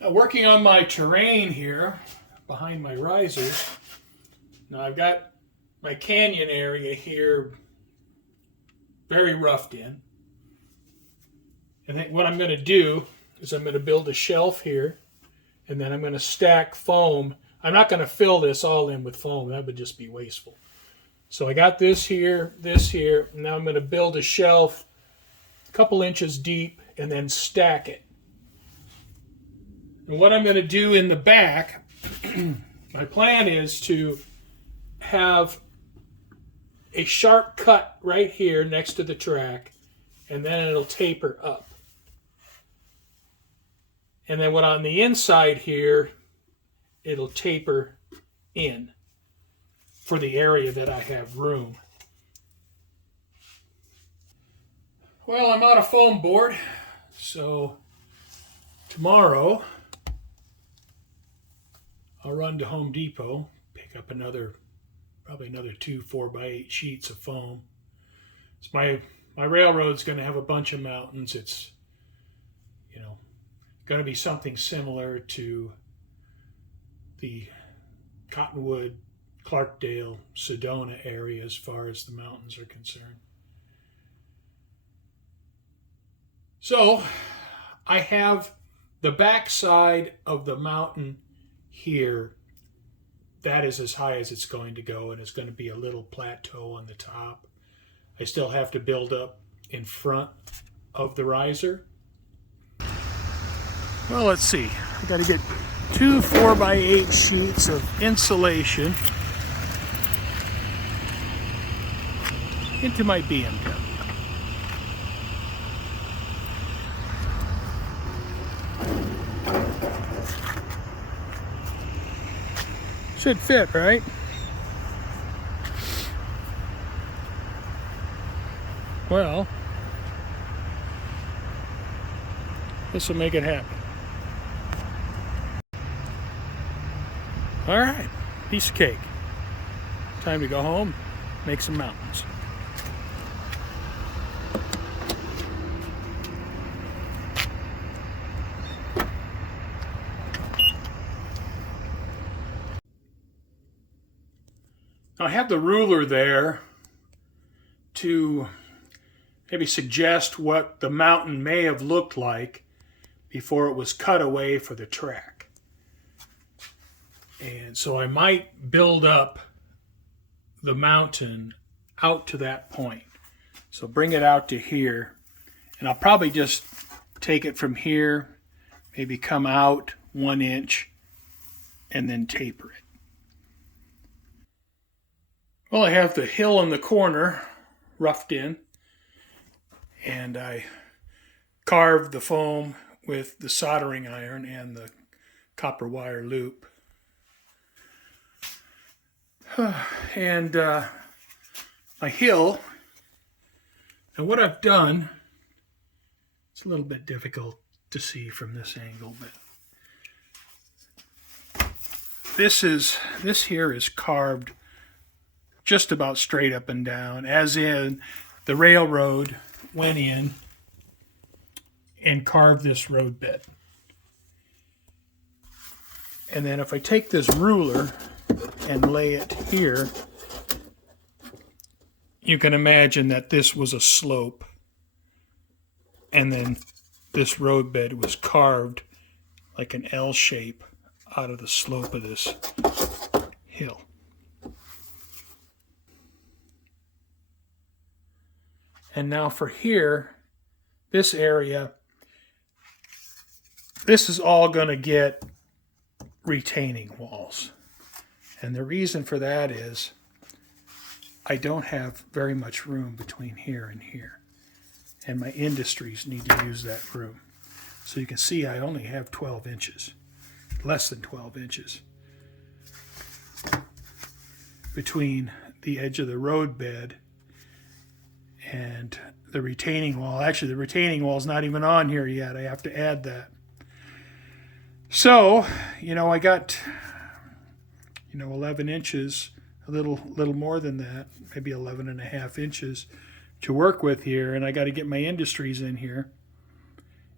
Now, working on my terrain here behind my risers. Now I've got my canyon area here very roughed in. And then what I'm going to do is I'm going to build a shelf here, and then I'm going to stack foam. I'm not going to fill this all in with foam. That would just be wasteful. So I got this here, and now I'm going to build a shelf a couple inches deep and then stack it. And what I'm going to do in the back, my plan is to have a sharp cut right here next to the track, and then it'll taper up. And then what on the inside here, it'll taper in for the area that I have room. Well, I'm out of foam board, so tomorrow I'll run to Home Depot, pick up probably another 2 4x8 sheets of foam. It's my railroad's going to have a bunch of mountains. It's, going to be something similar to the Cottonwood, Clarkdale, Sedona area as far as the mountains are concerned. So I have the backside of the mountain here. That is as high as it's going to go, and it's going to be a little plateau on the top. I still have to build up in front of the riser. Well, let's see. I got to get 2 4x8 sheets of insulation into my BMW. Should fit, right? Well, this will make it happen. All right, piece of cake. Time to go home, make some mountains. I have the ruler there to maybe suggest what the mountain may have looked like before it was cut away for the track. And so I might build up the mountain out to that point. So bring it out to here, and I'll probably just take it from here, maybe come out 1 inch, and then taper it. Well, I have the hill in the corner roughed in, and I carved the foam with the soldering iron and the copper wire loop. And my hill, and what I've done, it's a little bit difficult to see from this angle, but this here is carved just about straight up and down, as in the railroad went in and carved this roadbed. And then if I take this ruler and lay it here, you can imagine that this was a slope, and then this roadbed was carved like an L shape out of the slope of this hill. And now for here, this area, this is all going to get retaining walls. And the reason for that is I don't have very much room between here and here. And my industries need to use that room. So you can see I only have 12 inches, less than 12 inches, between the edge of the roadbed and the retaining wall. Actually, the retaining wall is not even on here yet. I have to add that. So, I got 11 inches, a little more than that, maybe 11 and a half inches to work with here, and I got to get my industries in here.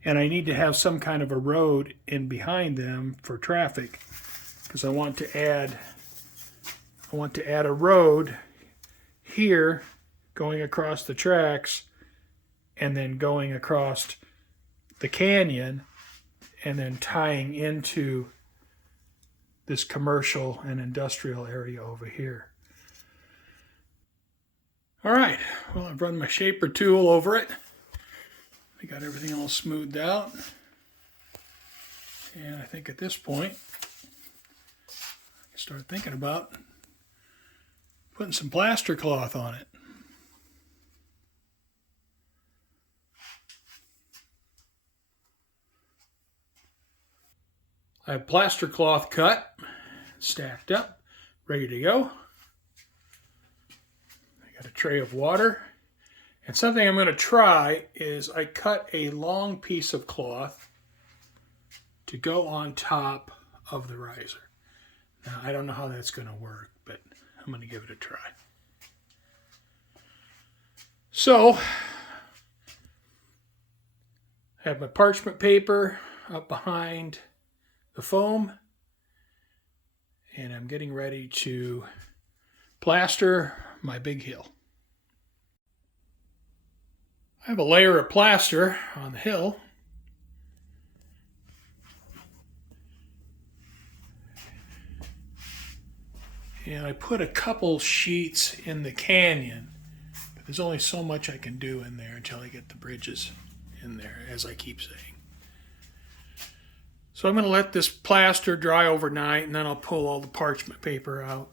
and I need to have some kind of a road in behind them for traffic, because I want to add a road here going across the tracks and then going across the canyon and then tying into this commercial and industrial area over here. All right, well, I've run my shaper tool over it. I got everything all smoothed out. And I think at this point, I can start thinking about putting some plaster cloth on it. I have plaster cloth cut, stacked up, ready to go. I got a tray of water. And something I'm going to try is I cut a long piece of cloth to go on top of the riser. Now, I don't know how that's going to work, but I'm going to give it a try. So, I have my parchment paper up behind the foam, and I'm getting ready to plaster my big hill. I have a layer of plaster on the hill. And I put a couple sheets in the canyon, but there's only so much I can do in there until I get the bridges in there, as I keep saying. So I'm going to let this plaster dry overnight, and then I'll pull all the parchment paper out.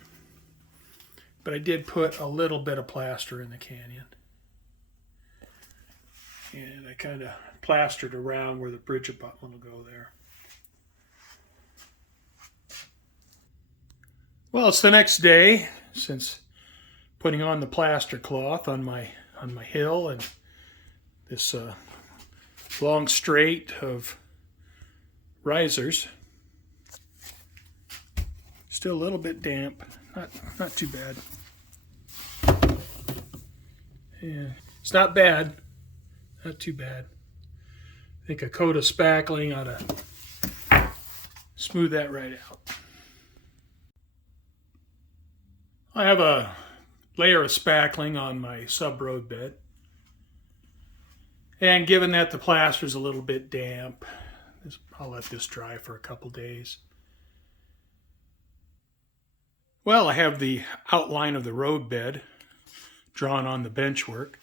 But I did put a little bit of plaster in the canyon. And I kind of plastered around where the bridge abutment will go there. Well, it's the next day since putting on the plaster cloth on my hill, and this long straight of risers. Still a little bit damp, not too bad. Yeah, it's not bad, not too bad. I think a coat of spackling ought to smooth that right out. I have a layer of spackling on my sub-road bed. And given that the plaster's a little bit damp, I'll let this dry for a couple days. Well, I have the outline of the road bed drawn on the benchwork.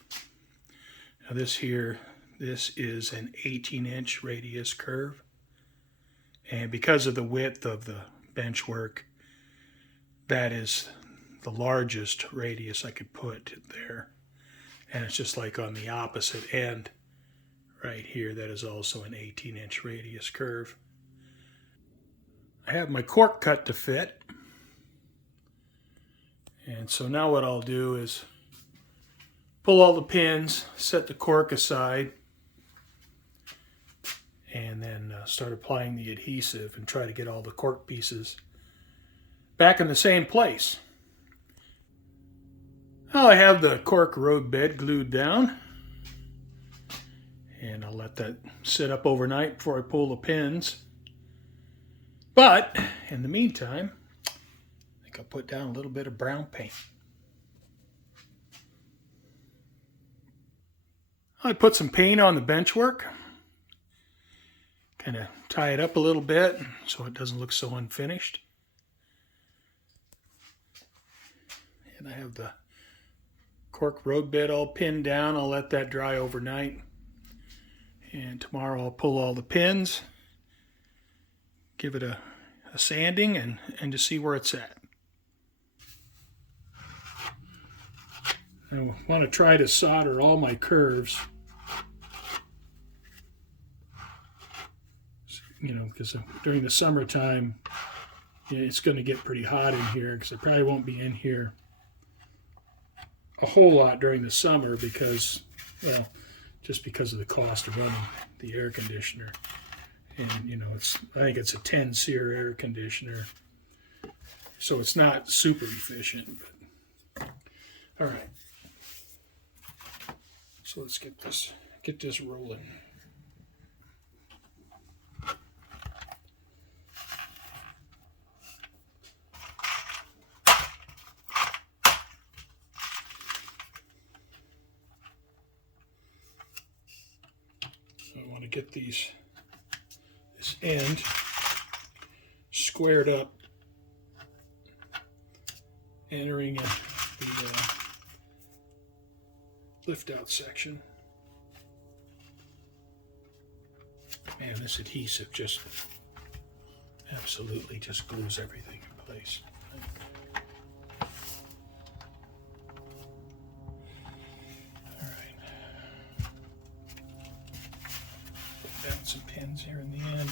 Now this is an 18-inch radius curve. And because of the width of the benchwork, that is the largest radius I could put there. And it's just like on the opposite end right here, that is also an 18-inch radius curve. I have my cork cut to fit. And so now what I'll do is pull all the pins, set the cork aside, and then start applying the adhesive and try to get all the cork pieces back in the same place. Well, I have the cork road bed glued down, and I'll let that sit up overnight before I pull the pins. But in the meantime, I think I'll put down a little bit of brown paint. I put some paint on the benchwork, kind of tie it up a little bit so it doesn't look so unfinished. And I have the cork road bed all pinned down. I'll let that dry overnight. And tomorrow I'll pull all the pins, give it a sanding, and to see where it's at. I want to try to solder all my curves. You know, because during the summertime, it's going to get pretty hot in here, because I probably won't be in here a whole lot during the summer because, well, just because of the cost of running the air conditioner. And, you know, I think it's a 10 SEER air conditioner, so it's not super efficient. But, all right. So let's get this rolling. to get this end squared up, entering the lift out section. Man, this adhesive just absolutely just glues everything in place. All right. Put down some pins here in the end.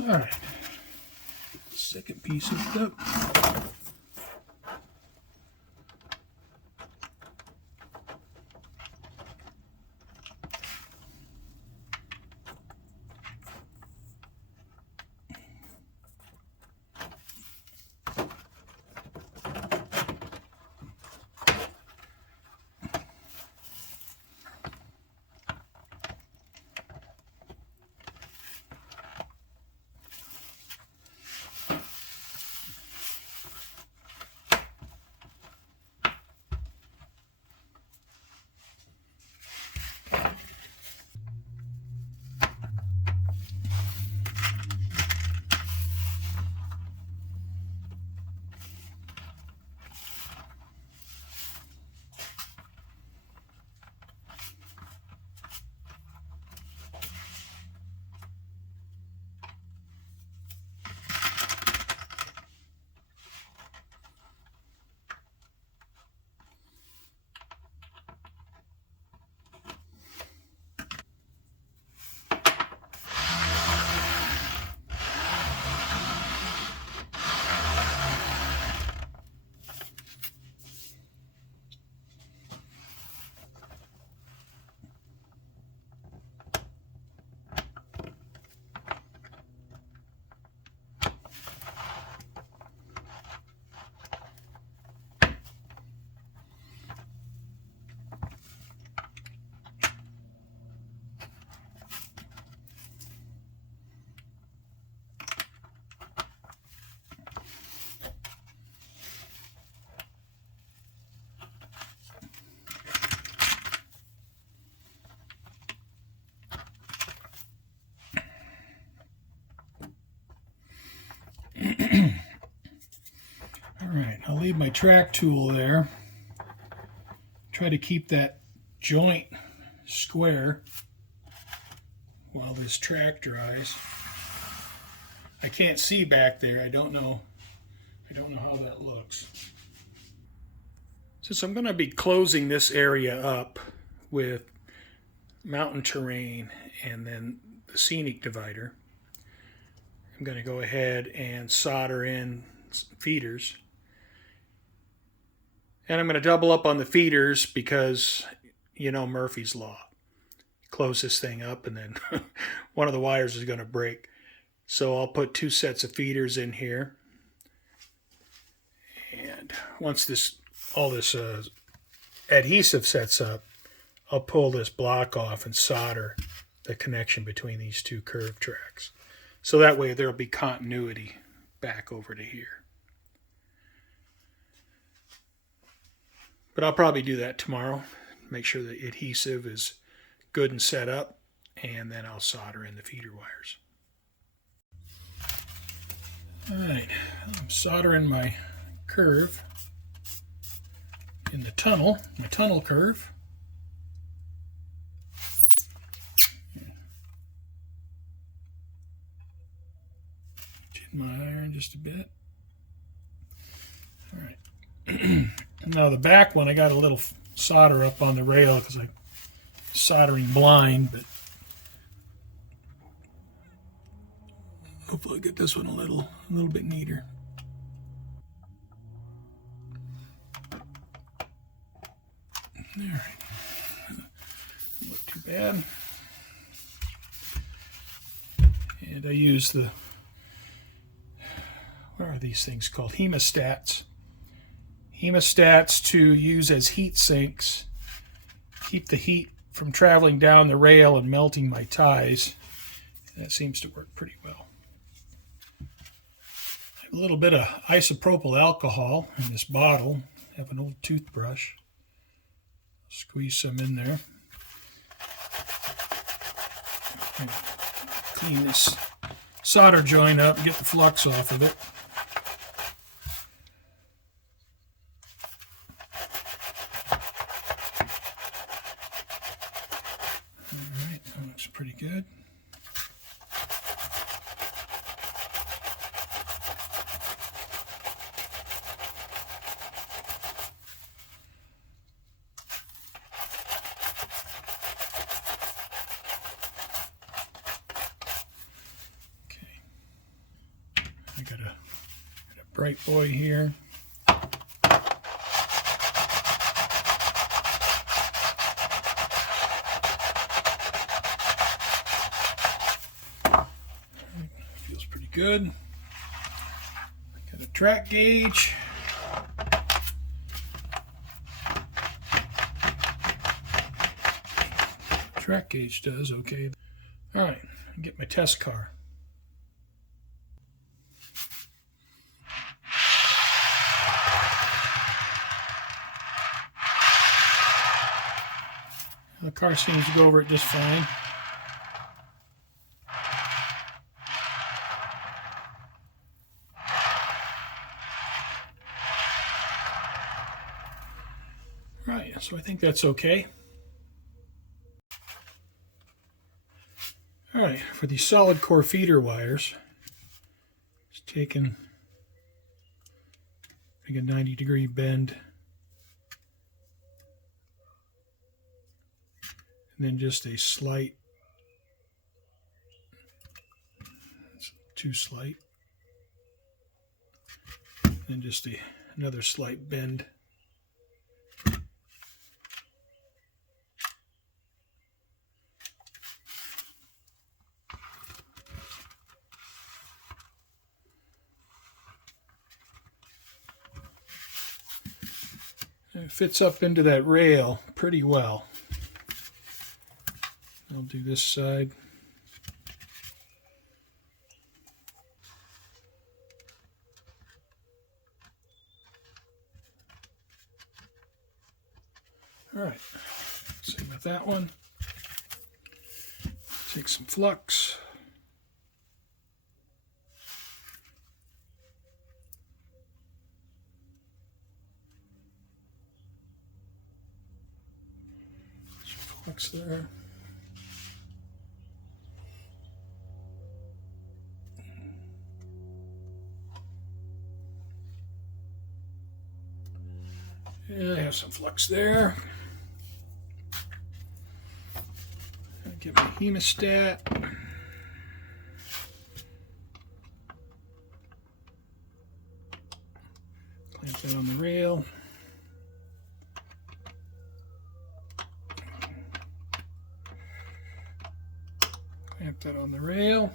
All right, second piece of the All right, I'll leave my track tool there. Try to keep that joint square while this track dries. I can't see back there. I don't know how that looks. Since I'm going to be closing this area up with mountain terrain and then the Scenic divider, I'm going to go ahead and solder in feeders. And I'm going to double up on the feeders because, you know, Murphy's Law. Close this thing up and then one of the wires is going to break. So I'll put 2 sets of feeders in here. And once all this adhesive sets up, I'll pull this block off and solder the connection between these 2 curved tracks. So that way there'll be continuity back over to here. But I'll probably do that tomorrow. Make sure the adhesive is good and set up, and then I'll solder in the feeder wires. All right, I'm soldering my curve in the tunnel, my tunnel curve. Jig my iron just a bit. All right. Now the back one, I got a little solder up on the rail because I'm soldering blind, but hopefully I'll get this one a little bit neater. All right, doesn't look too bad. And I use where are these things called? Hemostats. Hemostats to use as heat sinks. Keep the heat from traveling down the rail and melting my ties. That seems to work pretty well. I have a little bit of isopropyl alcohol in this bottle. I have an old toothbrush. Squeeze some in there. Clean this solder joint up and get the flux off of it. All right, that looks pretty good. I got a bright boy here. Feels pretty good. Got a track gauge. Track gauge does okay. All right, get my test car. The car seems to go over it just fine. Right, so I think that's okay. All right, for these solid core feeder wires, just taking a 90-degree bend. And then just a slight, too slight, and just another slight bend. And it fits up into that rail pretty well. I'll do this side. All right, same with that one. Take some flux. Some flux there. Yeah, I have some flux there. Get my hemostat. Clamp that on the rail. Clamp that on the rail.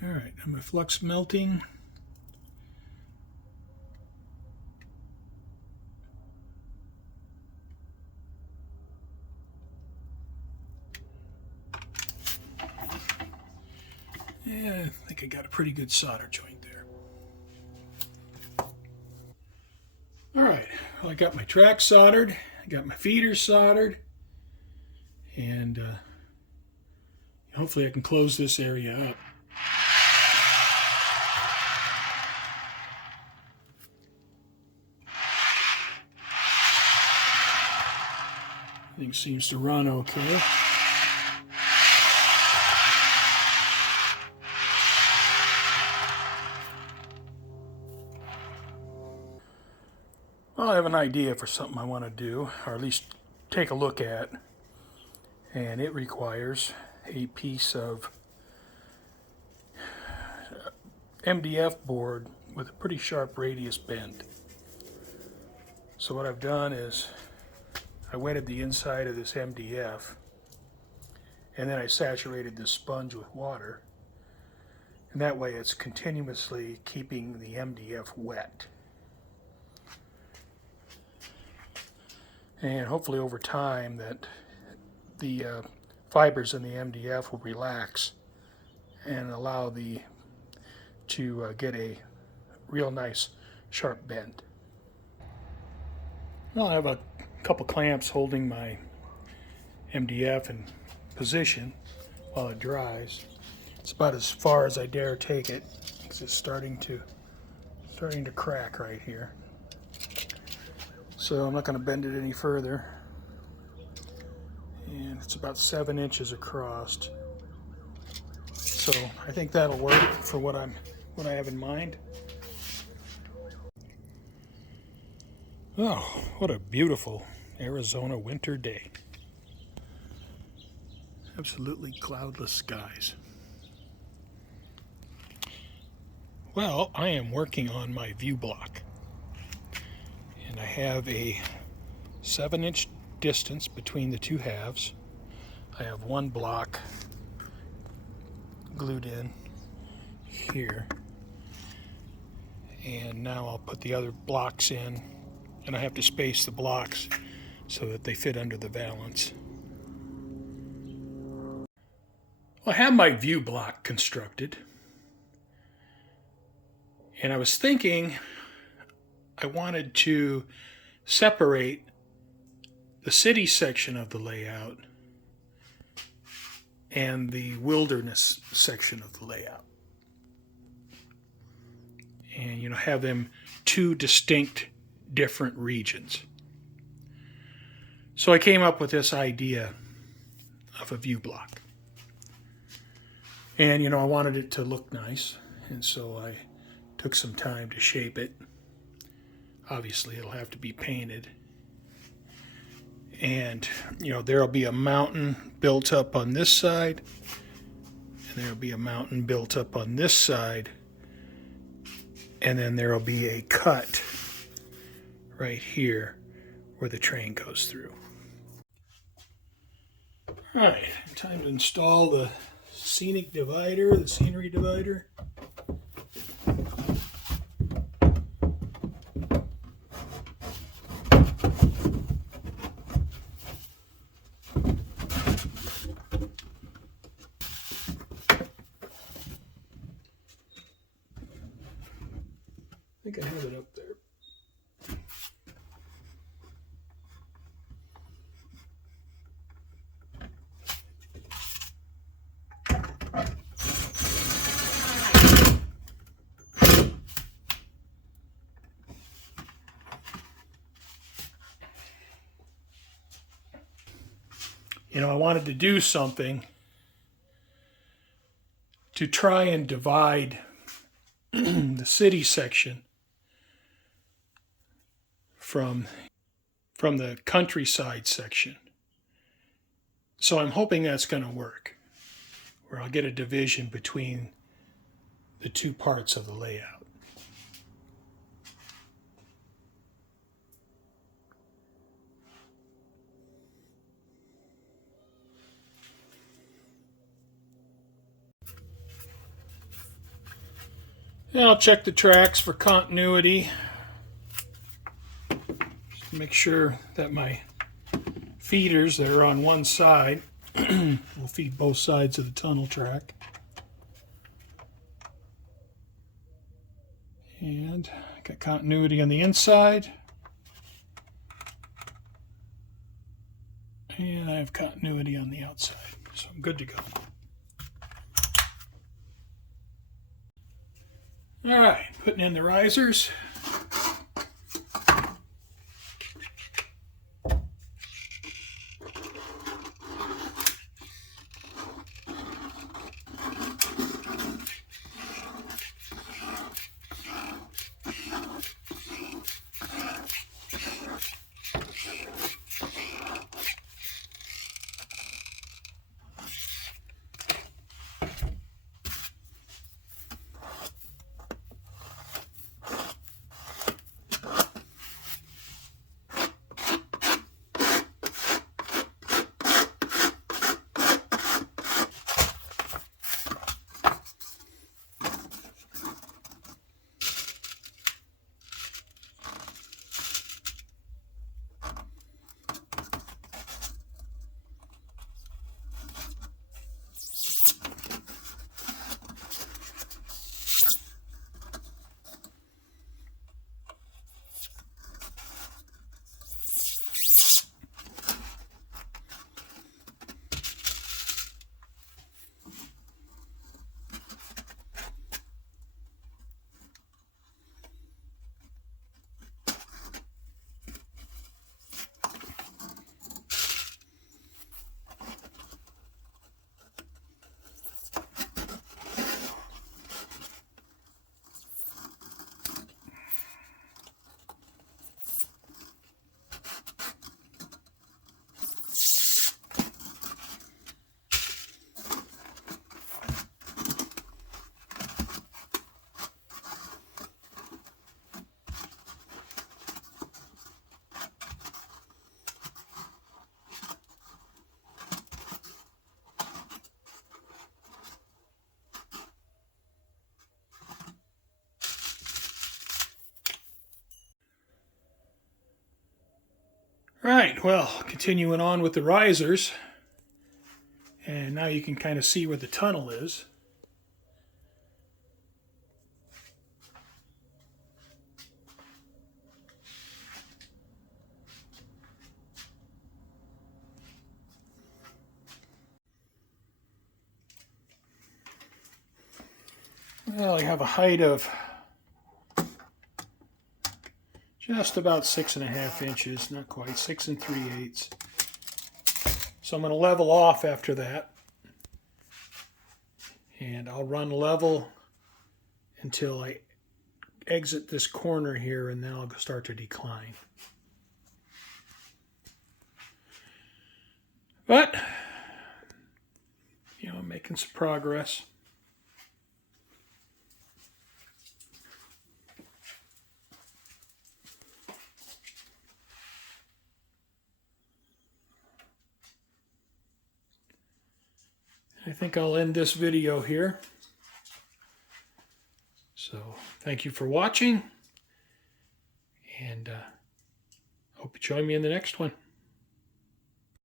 All right, and my flux melting. Yeah, I think I got a pretty good solder joint there. All right, well, I got my track soldered, I got my feeders soldered, and hopefully I can close this area up. Everything seems to run okay. Well, I have an idea for something I want to do, or at least take a look at, and it requires a piece of MDF board with a pretty sharp radius bend. So what I've done is I wetted the inside of this MDF, and then I saturated the sponge with water, and that way it's continuously keeping the MDF wet. And hopefully over time that the fibers in the MDF will relax and allow to get a real nice sharp bend. Well, I have a couple clamps holding my MDF in position while it dries. It's about as far as I dare take it because it's starting to crack right here. So I'm not going to bend it any further. And it's about 7 inches across. So I think that'll work for what I have in mind. Oh, what a beautiful Arizona winter day. Absolutely cloudless skies. Well, I am working on my view block. And I have a 7-inch distance between the two halves. I have one block glued in here. And now I'll put the other blocks in, and I have to space the blocks so that they fit under the valance. Well, I have my view block constructed, and I was thinking I wanted to separate the city section of the layout and the wilderness section of the layout. And, have them two distinct different regions. So I came up with this idea of a view block. And, I wanted it to look nice, and so I took some time to shape it. Obviously, it'll have to be painted. And, there'll be a mountain built up on this side, and there'll be a mountain built up on this side, and then there'll be a cut right here where the train goes through. All right, time to install the Scenic divider, the scenery divider. I think I have it up there. I wanted to do something to try and divide the city section from the countryside section. So I'm hoping that's going to work, where I'll get a division between the two parts of the layout. And I'll check the tracks for continuity. Make sure that my feeders that are on one side will feed both sides of the tunnel track. And got continuity on the inside. And I have continuity on the outside. So I'm good to go. All right, putting in the risers. Right, well, continuing on with the risers, and now you can kind of see where the tunnel is. Well, I have a height of just about 6.5 inches, not quite, 6 3/8. So I'm going to level off after that. And I'll run level until I exit this corner here, and then I'll start to decline. But, you know, I'm making some progress. I think I'll end this video here. So, thank you for watching, and hope you join me in the next one.